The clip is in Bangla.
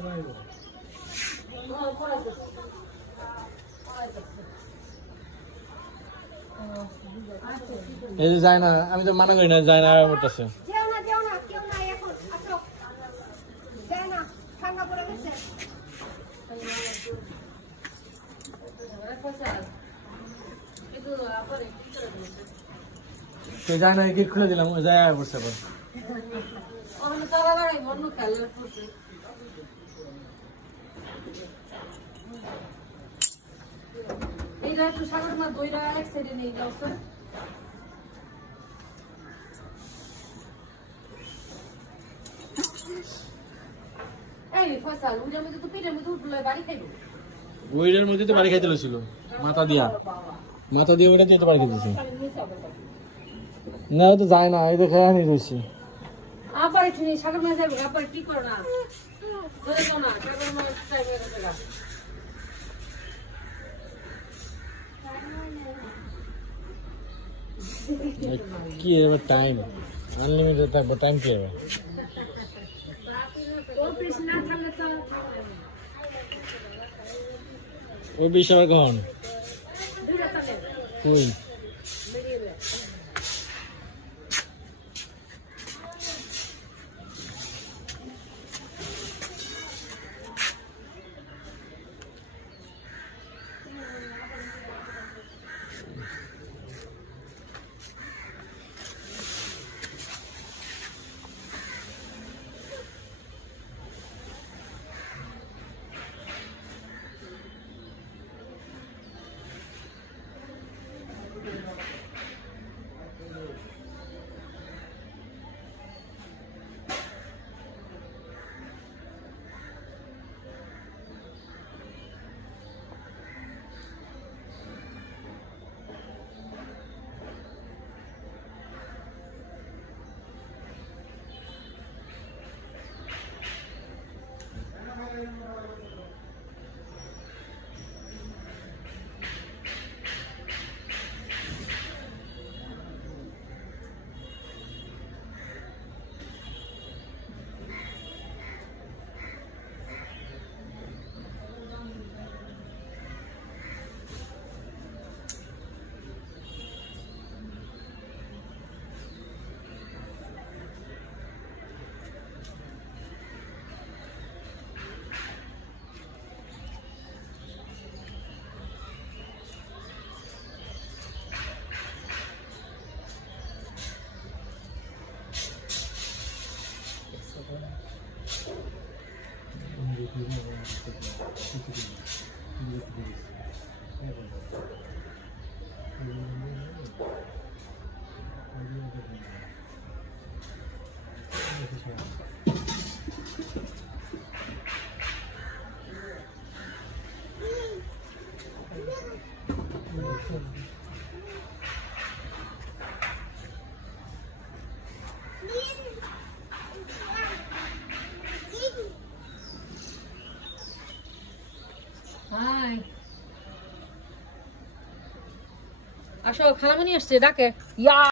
এই যে যায় না, আমি তো মানা করি না, যায় না বলতেছে। যায় না, গেট খুলে দিলাম, যায় বসে আবার। এইটা একটু সাগর মা দইটা এক সাইডে নিয়ে যাও স্যার। এই ফয়সাল ওইটার মধ্যে তো পিঠের মধ্যে উঠলো বাড়ি খাইবো। ওইটার মধ্যে তো বাড়ি খাইতে ছিল, মাথা দিয়া ওইটা দিয়ে তো বাড়ি খাইতেছি। না ও তো যায় না, এই তো খেয়ে আনি রয়েছি। আবার একটু নিয়ে সাগর মাছ যাবে, আবার কি করো না ধরে যাও না, সাগর মাছ চাইবে না। কি এবার টাইম আনলিমিটেড থাকবো, টাইম কি হবে? ওই বিশ আবার কখন কই? আসো খালামণি আসছে ডাকে। ইয়া